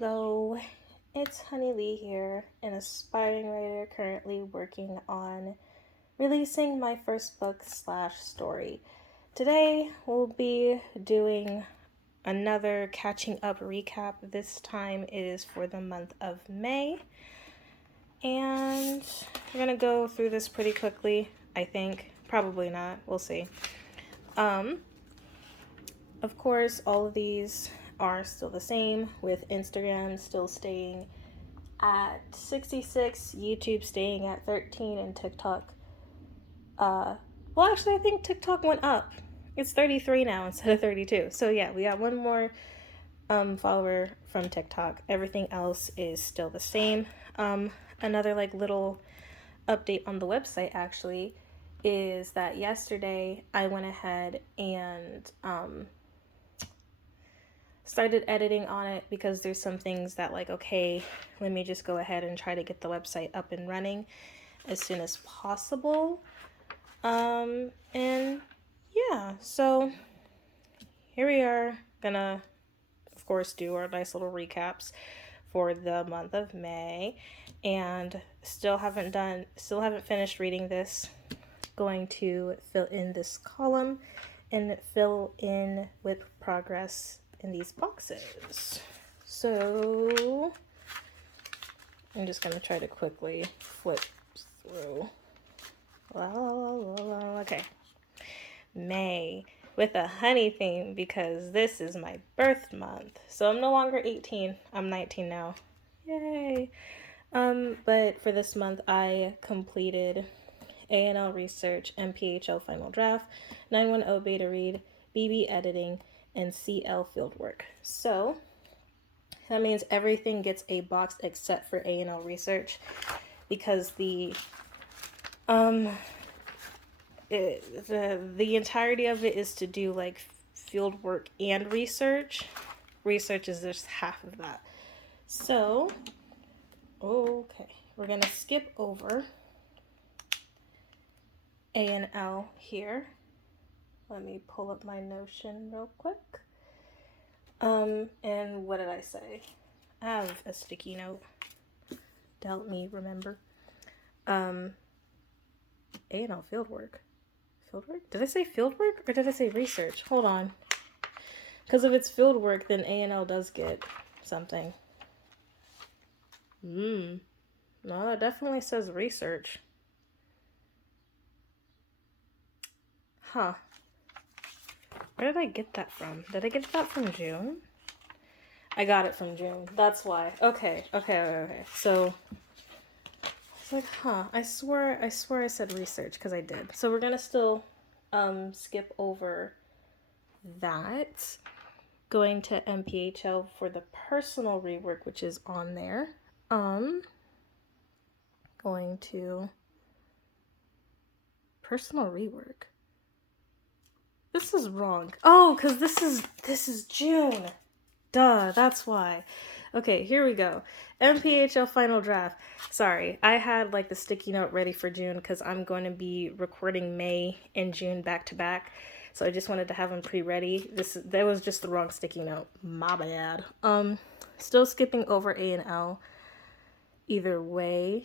Hello, it's Honey Lee here, an aspiring writer currently working on releasing my first book / story. Today we'll be doing another catching up recap. This time it is for the month of May, and we're gonna go through this pretty quickly, I think. Probably not, we'll see. Of course, all of these are still the same, with Instagram still staying at 66, YouTube staying at 13, and TikTok, actually I think TikTok went up. It's 33 now instead of 32. So yeah, we got one more follower from TikTok. Everything else is still the same. Another little update on the website actually is that yesterday I went ahead and started editing on it because there's some things that okay, let me just go ahead and try to get the website up and running as soon as possible. And yeah, so here we are, gonna of course do our nice little recaps for the month of May, and still haven't finished reading this. Going to fill in this column and fill in with progress in these boxes. So I'm just gonna try to quickly flip through. Okay, May with a honey theme because this is my birth month. So I'm no longer 18, I'm 19 now. Yay. But for this month I completed A&L research, MPHL final draft, 910 beta read, BB editing, and CL fieldwork. So that means everything gets a box except for A&L research, because the entirety of it is to do field work and research. Research is just half of that. So okay, we're gonna skip over A&L here. Let me pull up my Notion real quick. And what did I say? I have a sticky note to help me remember. A&L fieldwork. Fieldwork? Did I say fieldwork or did I say research? Hold on. Because if it's fieldwork, then A&L does get something. No, it definitely says research. Huh. Where did I get that from? Did I get that from June? I got it from June. That's why. Okay. So it's I swear I said research because I did. So we're gonna still skip over that. Going to MPHL for the personal rework, which is on there. Going to personal rework. This is wrong. Oh, because this is June. Duh, that's why. Okay, here we go. MPHL final draft. Sorry, I had the sticky note ready for June because I'm going to be recording May and June back to back. So I just wanted to have them pre-ready. That was just the wrong sticky note. My bad. Still skipping over A&L either way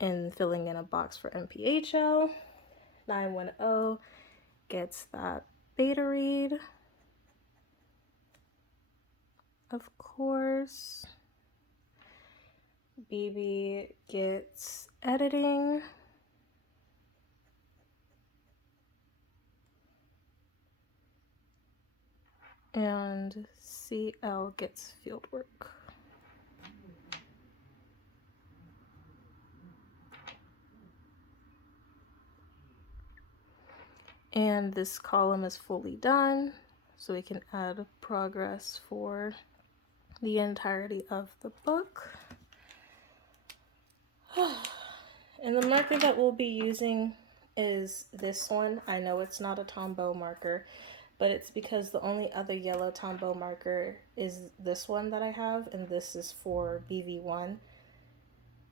and filling in a box for MPHL. 910 gets that beta read. Of course. BB gets editing. And CL gets fieldwork. And this column is fully done, so we can add progress for the entirety of the book. And the marker that we'll be using is this one. I know it's not a Tombow marker, but it's because the only other yellow Tombow marker is this one that I have, and this is for BV1.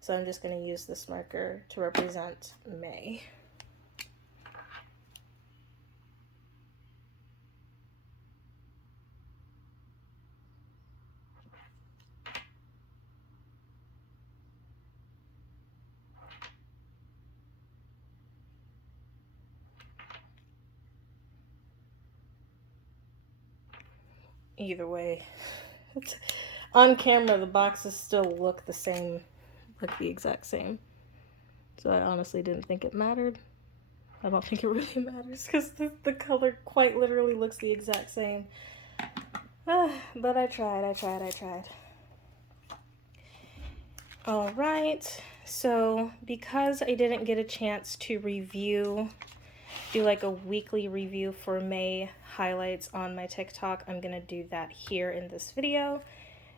So I'm just going to use this marker to represent May. either way. On camera, the boxes still look the same, look the exact same. So I honestly didn't think it mattered. I don't think it really matters because the color quite literally looks the exact same. But I tried. All right, so because I didn't get a chance to do like a weekly review for May highlights on my TikTok, I'm gonna do that here in this video.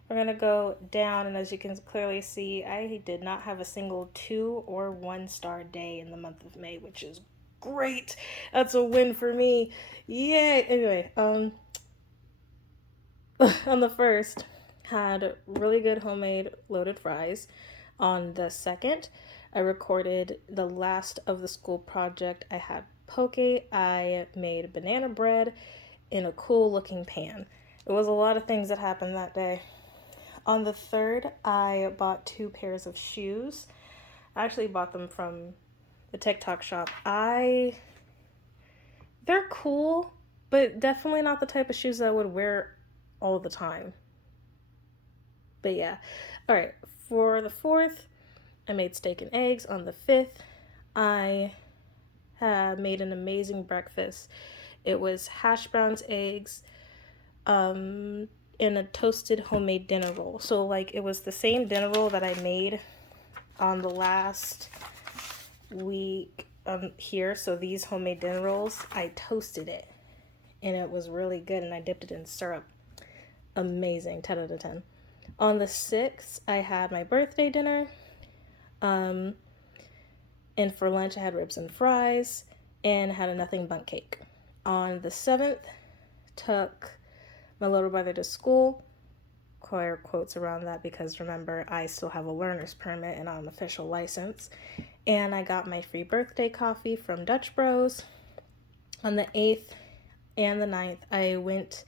We're gonna go down, and as you can clearly see, I did not have a single 2 or 1 star day in the month of May, which is great. That's a win for me. Yay! Anyway, on the 1st, had really good homemade loaded fries. On the 2nd, I recorded the last of the school project. I had poke. I made banana bread in a cool looking pan. It was a lot of things that happened that day. On the 3rd, I bought 2 pairs of shoes. I actually bought them from the TikTok shop. They're cool, but definitely not the type of shoes that I would wear all the time. But yeah. All right. For the 4th, I made steak and eggs. On the 5th, I made an amazing breakfast. It was hash browns, eggs, in a toasted homemade dinner roll. So like it was the same dinner roll that I made on the last week here. So these homemade dinner rolls, I toasted it and it was really good, and I dipped it in syrup. Amazing. 10 out of 10. On the 6th, I had my birthday dinner. And for lunch, I had ribs and fries and had a nothing bundt cake. On the 7th, took my little brother to school. Quite quotes around that because remember, I still have a learner's permit and I'm official license. And I got my free birthday coffee from Dutch Bros. On the 8th and the 9th, I went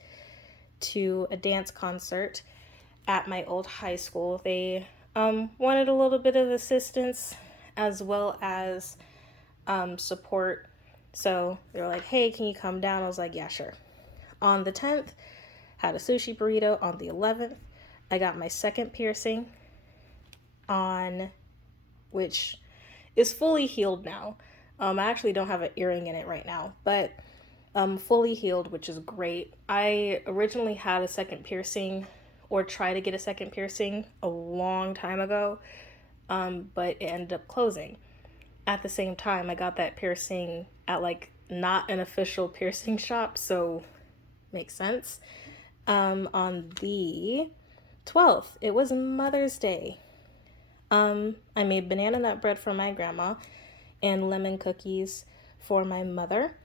to a dance concert at my old high school. They wanted a little bit of assistance as well as support. So they were like, hey, can you come down? I was like, yeah, sure. On the 10th, had a sushi burrito. On the 11th, I got my second piercing which is fully healed now. I actually don't have an earring in it right now, but fully healed, which is great. I originally had a second piercing or try to get a second piercing a long time ago, but it ended up closing. At the same time, I got that piercing at like not an official piercing shop, so makes sense. On the 12th, it was Mother's Day. I made banana nut bread for my grandma and lemon cookies for my mother.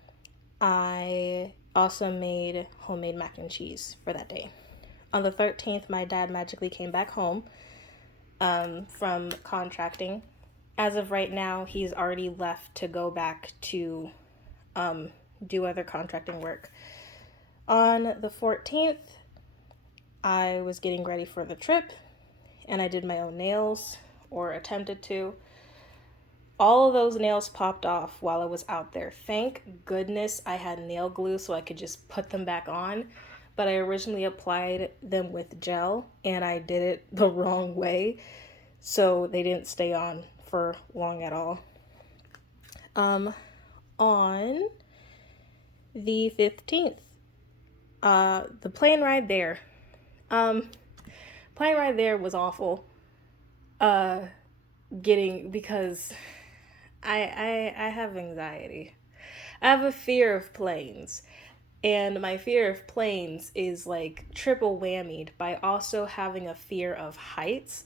I also made homemade mac and cheese for that day. On the 13th, my dad magically came back home from contracting. As of right now, he's already left to go back to do other contracting work. On the 14th, I was getting ready for the trip, and I did my own nails, or attempted to. All of those nails popped off while I was out there. Thank goodness I had nail glue so I could just put them back on. But I originally applied them with gel and I did it the wrong way. So they didn't stay on for long at all. On the 15th, the plane ride there. Plane ride there was awful. Because I have anxiety. I have a fear of planes. And my fear of planes is like triple whammied by also having a fear of heights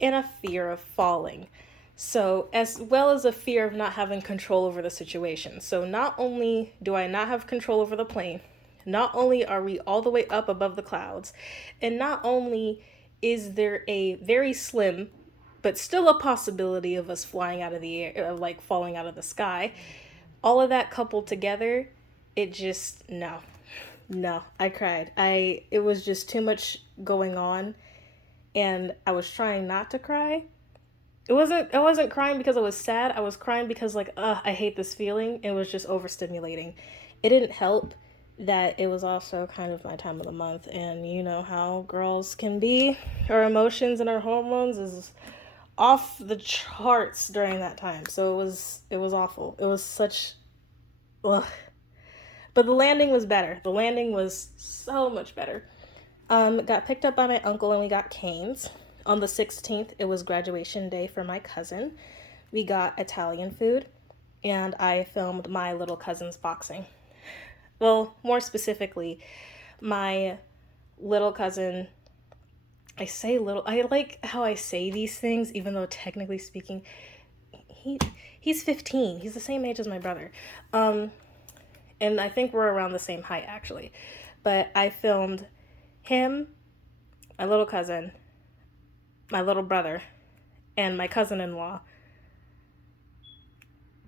and a fear of falling. So, as well as a fear of not having control over the situation. So, not only do I not have control over the plane, not only are we all the way up above the clouds, and not only is there a very slim but still a possibility of us flying out of the air, like falling out of the sky. All of that coupled together, it just, no, I cried. It was just too much going on, and I was trying not to cry. I wasn't crying because I was sad. I was crying because like, I hate this feeling. It was just overstimulating. It didn't help that it was also kind of my time of the month, and you know how girls can be. Our emotions and our hormones is off the charts during that time. So it was awful. It was such ugh. But the landing was better. The landing was so much better. Got picked up by my uncle and we got canes. On the 16th, it was graduation day for my cousin. We got Italian food and I filmed my little cousin's boxing. Well, more specifically, my little cousin, I say little, I like how I say these things, even though technically speaking, he's 15. He's the same age as my brother. And I think we're around the same height actually. But I filmed him, my little cousin, my little brother, and my cousin-in-law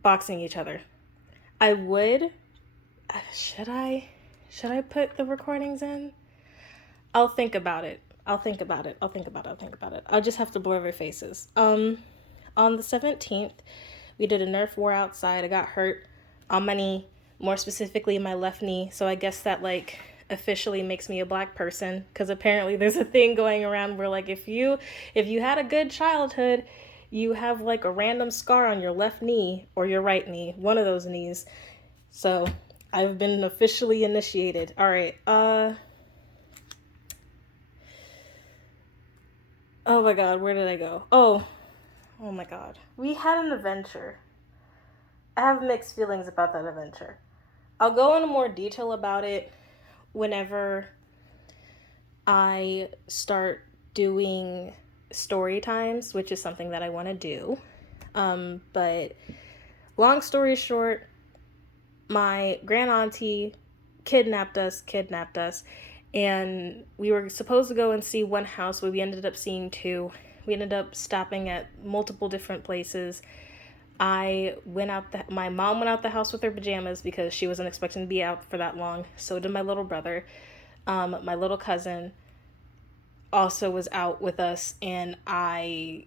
boxing each other. I would, should I put the recordings in? I'll think about it. I'll just have to blur their faces. On the 17th, we did a Nerf war outside. I got hurt on my knee, more specifically my left knee. So I guess that like officially makes me a black person, because apparently there's a thing going around where like if you had a good childhood, you have like a random scar on your left knee or your right knee, one of those knees. So I've been officially initiated. All right. Oh my God, where did I go? Oh my God. We had an adventure. I have mixed feelings about that adventure. I'll go into more detail about it whenever I start doing story times, which is something that I want to do. But long story short, my grand auntie kidnapped us, and we were supposed to go and see one house, but we ended up seeing two. We ended up stopping at multiple different places. My mom went out the house with her pajamas because she wasn't expecting to be out for that long. So did my little brother. My little cousin also was out with us, and I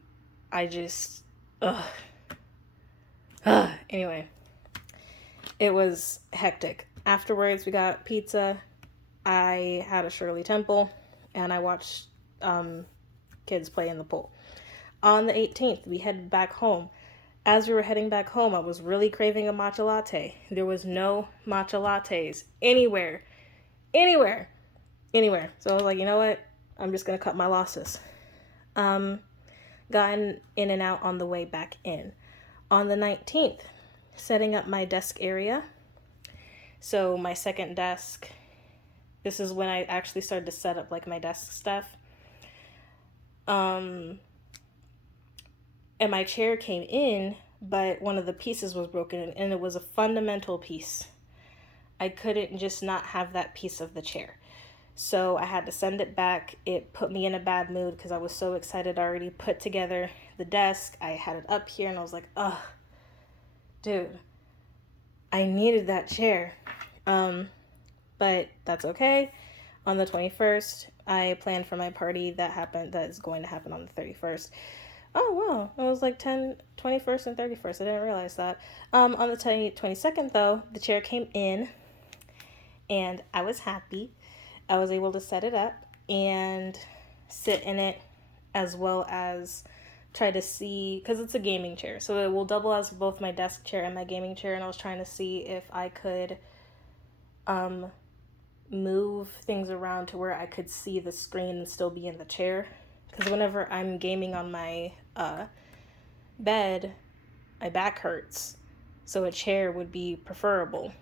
just, anyway, it was hectic. Afterwards, we got pizza. I had a Shirley Temple, and I watched kids play in the pool. On the 18th, we headed back home. As we were heading back home, I was really craving a matcha latte. There was no matcha lattes anywhere. So I was like, you know what? I'm just going to cut my losses. Gotten in and out on the way back in. On the 19th, setting up my desk area. So my second desk, this is when I actually started to set up like my desk stuff. And my chair came in, but one of the pieces was broken, and it was a fundamental piece. I couldn't just not have that piece of the chair. So I had to send it back. It put me in a bad mood because I was so excited. I already put together the desk. I had it up here and I was like, ugh, dude, I needed that chair. But that's okay. On the 21st, I planned for my party that is going to happen on the 31st. Oh, wow. It was like 21st and 31st. I didn't realize that. On the 22nd, though, the chair came in, and I was happy. I was able to set it up and sit in it, as well as try to see, because it's a gaming chair, so it will double as both my desk chair and my gaming chair, and I was trying to see if I could move things around to where I could see the screen and still be in the chair. Because whenever I'm gaming on my bed, my back hurts. So a chair would be preferable.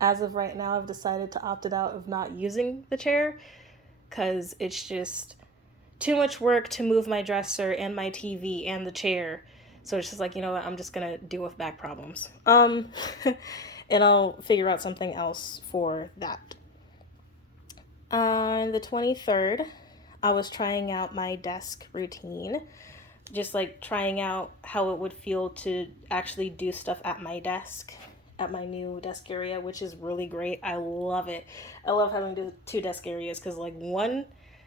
As of right now, I've decided to opt out of not using the chair because it's just too much work to move my dresser and my TV and the chair. So it's just like, you know what, I'm just going to deal with back problems. And I'll figure out something else for that. On the 23rd, I was trying out my desk routine, just like trying out how it would feel to actually do stuff at my desk, at my new desk area, which is really great. I love it. I love having two desk areas because like one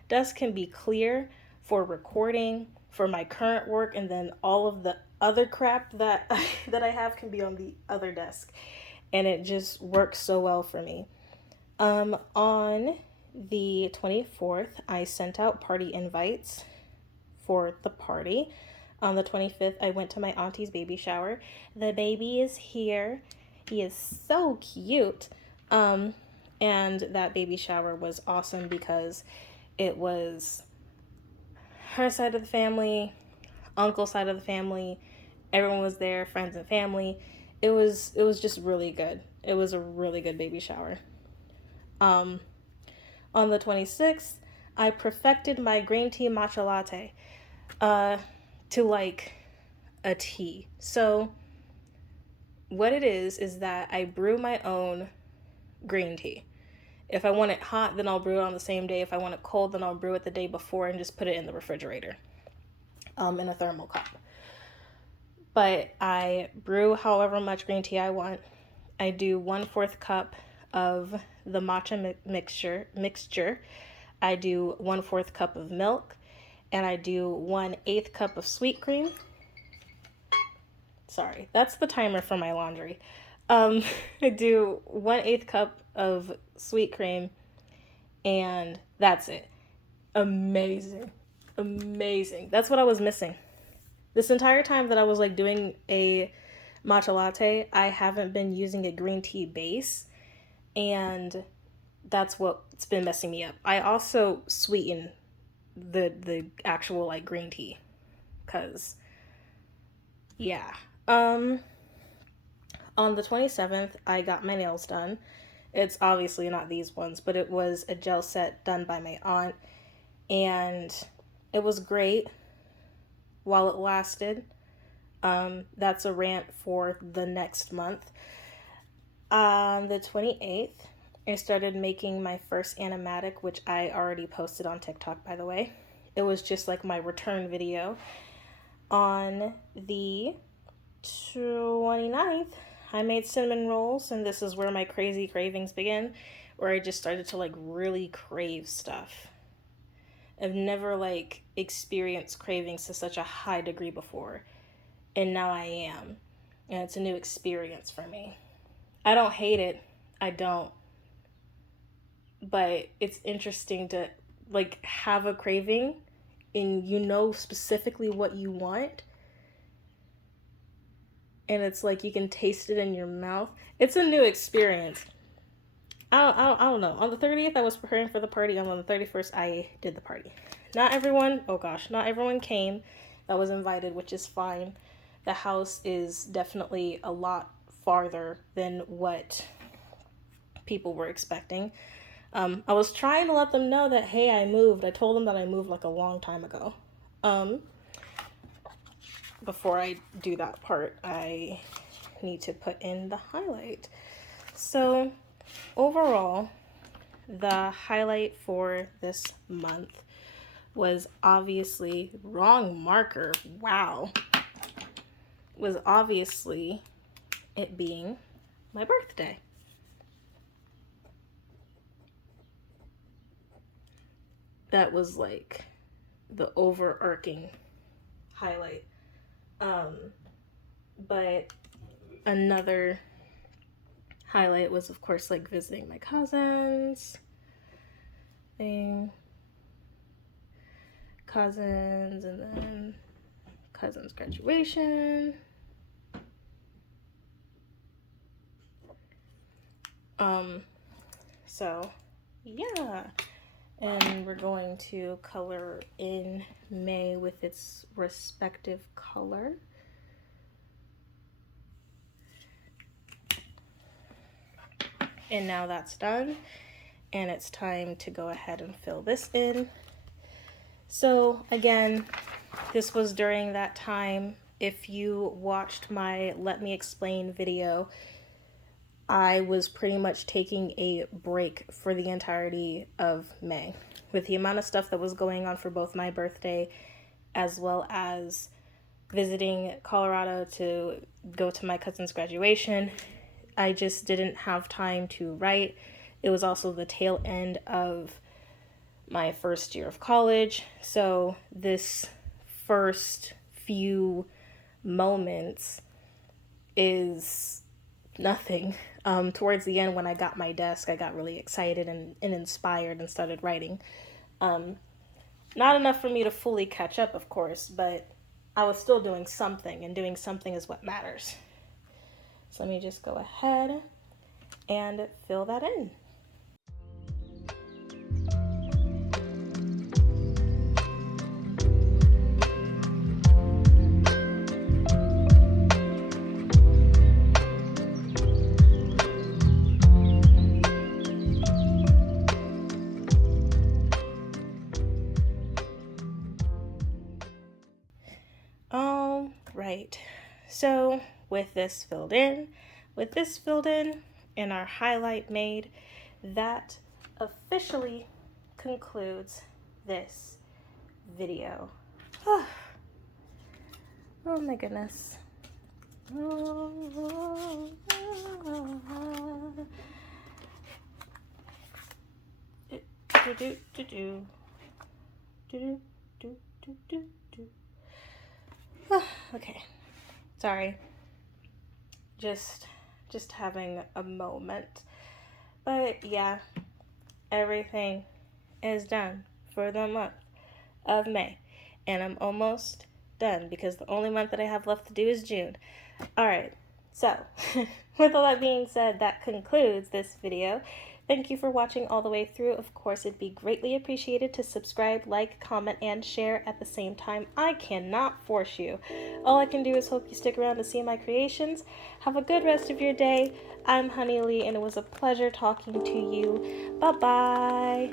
desk can be clear for recording, for my current work, and then all of the other crap that I have can be on the other desk. and it just works so well for me. On the 24th, I sent out party invites for the party. On the 25th, I went to my auntie's baby shower. The baby is here. He is so cute. And that baby shower was awesome because it was her side of the family, uncle's side of the family. Everyone was there, friends and family. It was just really good. It was a really good baby shower. On the 26th, I perfected my green tea matcha latte to like a tea. So what it is that I brew my own green tea. If I want it hot, then I'll brew it on the same day. If I want it cold, then I'll brew it the day before and just put it in the refrigerator in a thermal cup. But I brew however much green tea I want. I do 1/4 cup of the matcha mixture. I do 1/4 cup of milk, and I do 1/8 cup of sweet cream. Sorry, that's the timer for my laundry. I do 1/8 cup of sweet cream, and that's it. Amazing. That's what I was missing. This entire time that I was like doing a matcha latte, I haven't been using a green tea base, and that's what's been messing me up. I also sweeten the actual like green tea, cause yeah. On the 27th, I got my nails done. It's obviously not these ones, but it was a gel set done by my aunt, and it was great while it lasted. That's a rant for the next month. On the 28th, I started making my first animatic, which I already posted on TikTok, by the way. It was just like my return video. On the 29th, I made cinnamon rolls, and this is where my crazy cravings begin, where I just started to like really crave stuff. I've never like experienced cravings to such a high degree before, and now I am, and it's a new experience for me. I don't hate it, I don't, but it's interesting to like have a craving and you know specifically what you want, and it's like you can taste it in your mouth. It's a new experience. I don't know. On the 30th, I was preparing for the party, and on the 31st, I did the party. Not everyone came that was invited, which is fine. The house is definitely a lot farther than what people were expecting. I was trying to let them know that, hey, I moved. I told them that I moved like a long time ago. Before I do that part, I need to put in the highlight. So overall, the highlight for this month was obviously wrong marker. Wow. Was obviously it being my birthday. That was like the overarching highlight. But another highlight was, of course, like visiting my cousins, and then cousin's graduation. So yeah, and we're going to color in May with its respective color. And now that's done, and it's time to go ahead and fill this in. So again, this was during that time. If you watched my Let Me Explain video, I was pretty much taking a break for the entirety of May. With the amount of stuff that was going on for both my birthday as well as visiting Colorado to go to my cousin's graduation, I just didn't have time to write. It was also the tail end of my first year of college, so this first few moments is nothing. Towards the end, when I got my desk, I got really excited and inspired and started writing. Not enough for me to fully catch up, of course, but I was still doing something, and doing something is what matters. So let me just go ahead and fill that in. Right. So with this filled in, and our highlight made, that officially concludes this video. Oh my goodness. Okay, sorry, just having a moment. But yeah, everything is done for the month of May, and I'm almost done because the only month that I have left to do is June. Alright, so with all that being said, that concludes this video. Thank you for watching all the way through. Of course, it'd be greatly appreciated to subscribe, like, comment, and share at the same time. I cannot force you. All I can do is hope you stick around to see my creations. Have a good rest of your day. I'm Honey Lee, and it was a pleasure talking to you. Bye-bye.